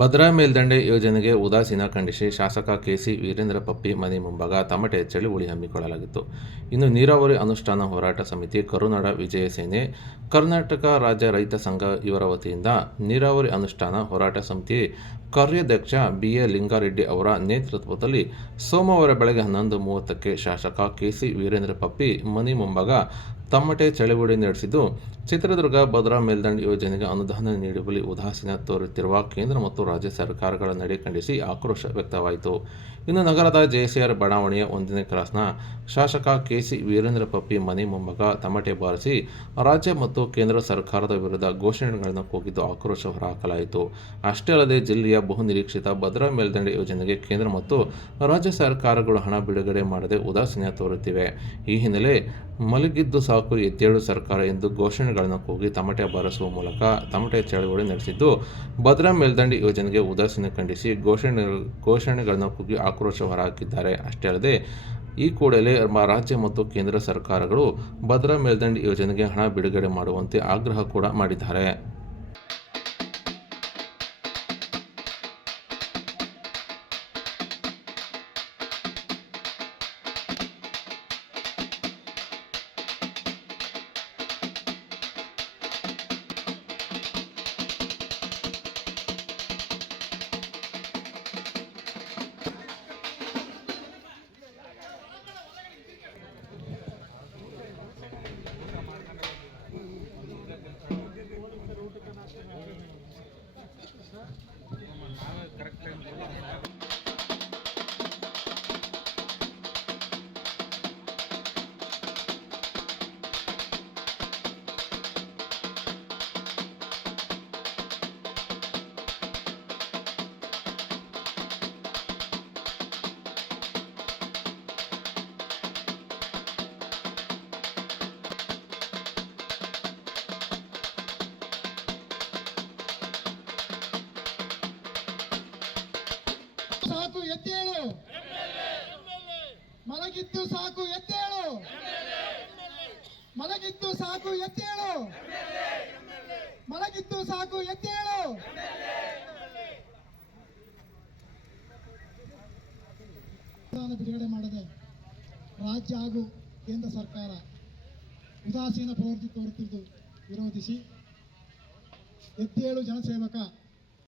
ಭದ್ರಾ ಮೇಲ್ದಂಡೆ ಯೋಜನೆಗೆ ಉದಾಸೀನ ಖಂಡಿಸಿ ಶಾಸಕ ಕೆಸಿ ವೀರೇಂದ್ರ ಪಪ್ಪಿ ಮನೆ ಮುಂಭಾಗ ತಮಟೆ ಚಳುವಳಿ ಹಮ್ಮಿಕೊಳ್ಳಲಾಗಿತ್ತು. ಇನ್ನು ನೀರಾವರಿ ಅನುಷ್ಠಾನ ಹೋರಾಟ ಸಮಿತಿ ಕರುನಾಡ ವಿಜಯ ಸೇನೆ, ಕರ್ನಾಟಕ ರಾಜ್ಯ ರೈತ ಸಂಘ ಇವರ ವತಿಯಿಂದ ನೀರಾವರಿ ಅನುಷ್ಠಾನ ಹೋರಾಟ ಸಮಿತಿ ಕಾರ್ಯಾಧ್ಯಕ್ಷ ಬಿ ಎ ಲಿಂಗಾರೆಡ್ಡಿ ಅವರ ನೇತೃತ್ವದಲ್ಲಿ ಸೋಮವಾರ ಬೆಳಗ್ಗೆ ಹನ್ನೊಂದು ಮೂವತ್ತಕ್ಕೆ ಶಾಸಕ ಕೆಸಿ ವೀರೇಂದ್ರ ಪಪ್ಪಿ ಮನೆ ಮುಂಭಾಗ ತಮ್ಮಟೆ ಚಳವಳಿ ನಡೆಸಿದ್ದು, ಚಿತ್ರದುರ್ಗ ಭದ್ರಾ ಮೇಲ್ದಂಡ ಯೋಜನೆಗೆ ಅನುದಾನ ನೀಡುವಲ್ಲಿ ಉದಾಸೀನ ತೋರುತ್ತಿರುವ ಕೇಂದ್ರ ಮತ್ತು ರಾಜ್ಯ ಸರ್ಕಾರಗಳ ನಡೆ ಖಂಡಿಸಿ ಆಕ್ರೋಶ ವ್ಯಕ್ತವಾಯಿತು. ಇನ್ನು ನಗರದ ಜೆಸಿಆರ್ ಬಡಾವಣೆಯ ಒಂದನೇ ಕ್ರಾಸ್ನ ಶಾಸಕ ಕೆಸಿ ವೀರೇಂದ್ರ ಪಪ್ಪಿ ಮನೆ ಮುಂಭಾಗ ತಮಟೆ ಬಾರಿಸಿ ರಾಜ್ಯ ಮತ್ತು ಕೇಂದ್ರ ಸರ್ಕಾರದ ವಿರುದ್ಧ ಘೋಷಣೆಗಳನ್ನು ಕೂಗಿದ್ದು ಆಕ್ರೋಶ ಹೊರಹಾಕಲಾಯಿತು. ಅಷ್ಟೇ ಅಲ್ಲದೆ ಜಿಲ್ಲೆಯ ಬಹುನಿರೀಕ್ಷಿತ ಭದ್ರಾ ಮೇಲ್ದಂಡೆ ಯೋಜನೆಗೆ ಕೇಂದ್ರ ಮತ್ತು ರಾಜ್ಯ ಸರ್ಕಾರಗಳು ಹಣ ಬಿಡುಗಡೆ ಮಾಡದೆ ಉದಾಸೀನ ತೋರುತ್ತಿವೆ. ಈ ಹಿನ್ನೆಲೆ ಮಲಗಿದ್ದು ಸಾಕು ಎತ್ತೇಳು ಸರ್ಕಾರ ಎಂದು ಘೋಷಣೆಗಳನ್ನು ಕೂಗಿ ತಮಟೆ ಬಾರಿಸುವ ಮೂಲಕ ತಮಟೆ ಚಳವಳಿ ನಡೆಸಿದ್ದು, ಭದ್ರಾ ಮೇಲ್ದಂಡೆ ಯೋಜನೆಗೆ ಉದಾಸೀನ ಖಂಡಿಸಿ ಘೋಷಣೆ, ಘೋಷಣೆಗಳನ್ನು ಕೂಗಿ ಆಕ್ರೋಶ ಹೊರಹಾಕಿದ್ದಾರೆ. ಅಷ್ಟೇ ಅಲ್ಲದೆ, ಈ ಕೂಡಲೇ ರಾಜ್ಯ ಮತ್ತು ಕೇಂದ್ರ ಸರ್ಕಾರಗಳು ಭದ್ರಾ ಮೇಲ್ದಂಡೆ ಯೋಜನೆಗೆ ಹಣ ಬಿಡುಗಡೆ ಮಾಡುವಂತೆ ಆಗ್ರಹ ಕೂಡ ಮಾಡಿದ್ದಾರೆ. ಸಾಕು ಎತ್ತೇಳು ಮಲಗಿದ್ದು ಸಾಕು ಎತ್ತೇಳು ಮಲಗಿದ್ದು ಸಾಕು ಎತ್ತೇಳು ಮಲಗಿದ್ದು ಸಾಕು ಎತ್ತೇಳು ಬಿಡುಗಡೆ ಮಾಡದೆ ರಾಜ್ಯ ಹಾಗೂ ಕೇಂದ್ರ ಸರ್ಕಾರ ಉದಾಸೀನ ಪ್ರವೃತ್ತಿ ತೋರುತ್ತಿದ್ದು, ವಿರೋಧಿಸಿ ಎತ್ತೇಳು ಜನಸೇವಕ